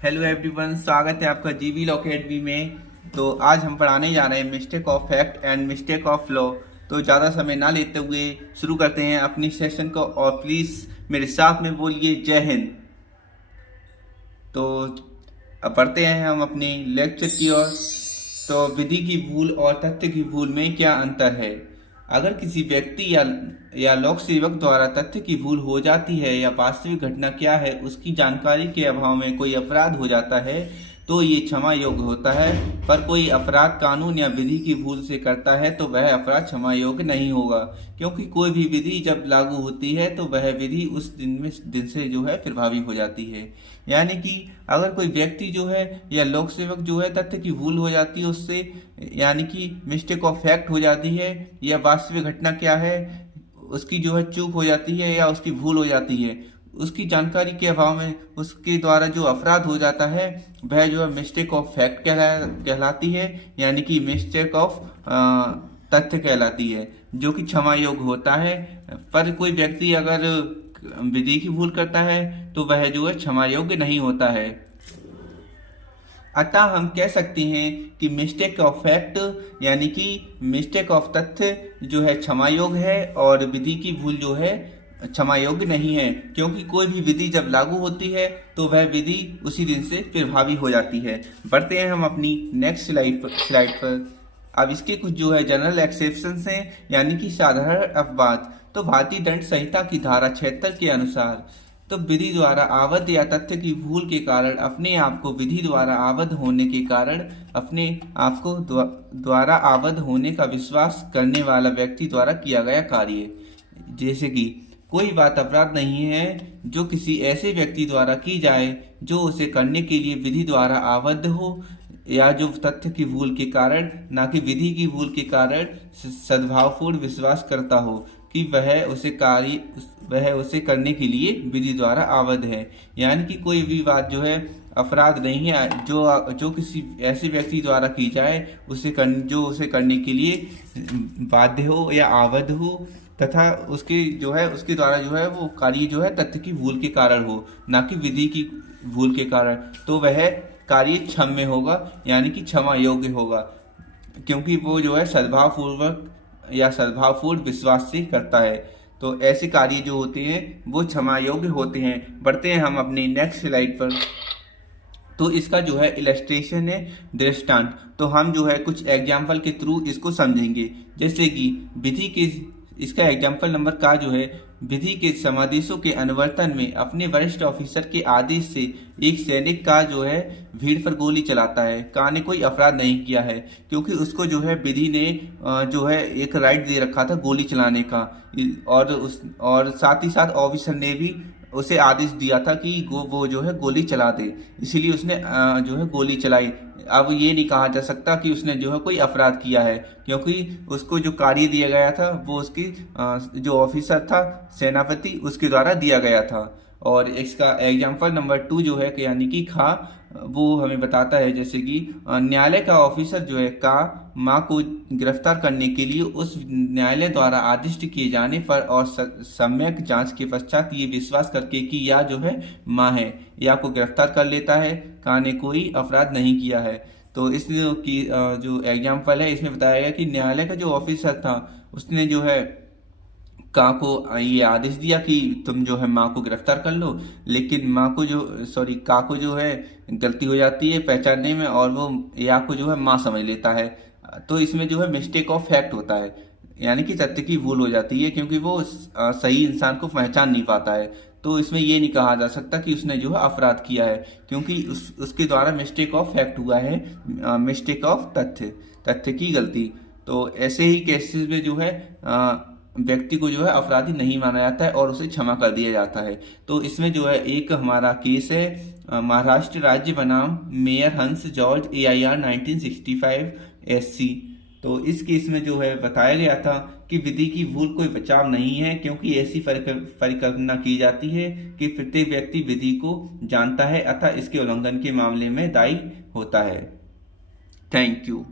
Hello everyone, स्वागत है आपका जीवी लॉ अकेडमी में। तो आज हम पढ़ाने जा रहे हैं mistake of fact and mistake of law. तो ज़्यादा समय ना लेते हुए शुरू करते हैं अपनी सेशन को, और प्लीज़ मेरे साथ में बोलिए जय हिंद। तो अब पढ़ते हैं हम अपनी लेक्चर की ओर। तो विधि की भूल और तथ्य की भूल में क्या अंतर है? अगर किसी व्यक्ति या लोक सेवक द्वारा तथ्य की भूल हो जाती है या वास्तविक घटना क्या है उसकी जानकारी के अभाव में कोई अपराध हो जाता है तो ये क्षमा योग्य होता है। पर कोई अपराध कानून या विधि की भूल से करता है तो वह अपराध क्षमा योग्य नहीं होगा, क्योंकि कोई भी विधि जब लागू होती है तो वह विधि उस दिन से जो है प्रभावी हो जाती है। यानी कि अगर कोई व्यक्ति जो है या लोक सेवक जो है तथ्य की भूल हो जाती है उससे, यानी कि मिस्टेक ऑफ फैक्ट हो जाती है, या वास्तविक घटना क्या है उसकी जो है चूक हो जाती है या उसकी भूल हो जाती है, उसकी जानकारी के अभाव में उसके द्वारा जो अपराध हो जाता है वह जो है मिस्टेक ऑफ फैक्ट कहलाती है, यानी कि मिस्टेक ऑफ तथ्य कहलाती है, जो कि क्षमा योग्य होता है। पर कोई व्यक्ति अगर विधि की भूल करता है तो वह जो है क्षमा योग्य नहीं होता है। अतः हम कह सकते हैं कि मिस्टेक ऑफ फैक्ट यानी कि मिस्टेक ऑफ तथ्य जो है क्षमा योग्य है, और विधि की भूल जो है क्षमा योग्य नहीं है, क्योंकि कोई भी विधि जब लागू होती है तो वह विधि उसी दिन से प्रभावी हो जाती है। बढ़ते हैं हम अपनी नेक्स्ट स्लाइड पर। अब इसके कुछ जो है जनरल एक्सेप्शंस हैं, यानी कि साधारण अपवाद। तो भारतीय दंड संहिता की धारा 76 के अनुसार तो विधि द्वारा आबद्ध या तथ्य की भूल के कारण अपने आप को विधि द्वारा आबद्ध होने के कारण अपने आप को द्वारा आबद्ध होने का विश्वास करने वाला व्यक्ति द्वारा किया गया कार्य, जैसे कि कोई बात अपराध नहीं है जो किसी ऐसे व्यक्ति द्वारा की जाए जो उसे करने के लिए विधि द्वारा आबद्ध हो, या जो तथ्य की भूल के कारण ना कि विधि की भूल के कारण सद्भावपूर्ण विश्वास करता हो कि वह उसे करने के लिए विधि द्वारा आबद्ध है। यानी कि कोई भी बात जो है अपराध नहीं है जो किसी ऐसे व्यक्ति द्वारा की जाए जो उसे करने के लिए बाध्य हो या आबद्ध हो, तथा उसके द्वारा जो है वो कार्य जो है तथ्य की भूल के कारण हो, ना कि विधि की भूल के कारण, तो वह कार्य क्षम्य होगा, यानी कि क्षमा योग्य होगा, क्योंकि वो जो है सद्भावपूर्वक या सद्भावपूर्ण विश्वास से करता है। तो ऐसे कार्य जो होते हैं वो क्षमा योग्य होते हैं। बढ़ते हैं हम अपनी नेक्स्ट स्लाइड पर। तो इसका जो है इलस्ट्रेशन है, दृष्टांत। तो हम जो है कुछ एग्जाम्पल के थ्रू इसको समझेंगे, जैसे कि विधि के इसका एग्जाम्पल नंबर का जो है विधि के समादेशों के अनुवर्तन में अपने वरिष्ठ ऑफिसर के आदेश से एक सैनिक का जो है भीड़ पर गोली चलाता है। का ने कोई अपराध नहीं किया है, क्योंकि उसको जो है विधि ने जो है एक राइट दे रखा था गोली चलाने का, और साथ ही साथ ऑफिसर ने भी उसे आदेश दिया था कि वो जो है गोली चला दे, इसीलिए उसने जो है गोली चलाई। अब ये नहीं कहा जा सकता कि उसने जो है कोई अपराध किया है, क्योंकि उसको जो कार्य दिया गया था वो उसकी जो ऑफिसर था सेनापति उसके द्वारा दिया गया था। और इसका एग्जाम्पल नंबर 2 जो है यानी कि खा, वो हमें बताता है जैसे कि न्यायालय का ऑफिसर जो है का माँ को गिरफ्तार करने के लिए उस न्यायालय द्वारा आदिष्ट किए जाने पर और सम्यक जांच के पश्चात ये विश्वास करके कि या जो है माँ है या को गिरफ्तार कर लेता है, का ने कोई अपराध नहीं किया है। तो इस की जो एग्जाम्पल है इसमें बताया गया कि न्यायालय का जो ऑफिसर था उसने जो है का को ये आदेश दिया कि तुम जो है माँ को गिरफ्तार कर लो, लेकिन का को जो है गलती हो जाती है पहचानने में, और वो या को जो है माँ समझ लेता है। तो इसमें जो है मिस्टेक ऑफ फैक्ट होता है, यानी कि तथ्य की भूल हो जाती है, क्योंकि वो सही इंसान को पहचान नहीं पाता है। तो इसमें ये नहीं कहा जा सकता कि उसने जो है अपराध किया है, क्योंकि उसके द्वारा मिस्टेक ऑफ फैक्ट हुआ है, मिस्टेक ऑफ तथ्य की गलती। तो ऐसे ही केसेस में जो है व्यक्ति को जो है अपराधी नहीं माना जाता है और उसे क्षमा कर दिया जाता है। तो इसमें जो है एक हमारा केस है महाराष्ट्र राज्य बनाम मेयर हंस जॉर्ज AIR 1965 SC। तो इस केस में जो है बताया गया था कि विधि की भूल कोई बचाव नहीं है, क्योंकि ऐसी परिकल्पना की जाती है कि प्रत्येक व्यक्ति विधि को जानता है अतः इसके उल्लंघन के मामले में दायी होता है। Thank you.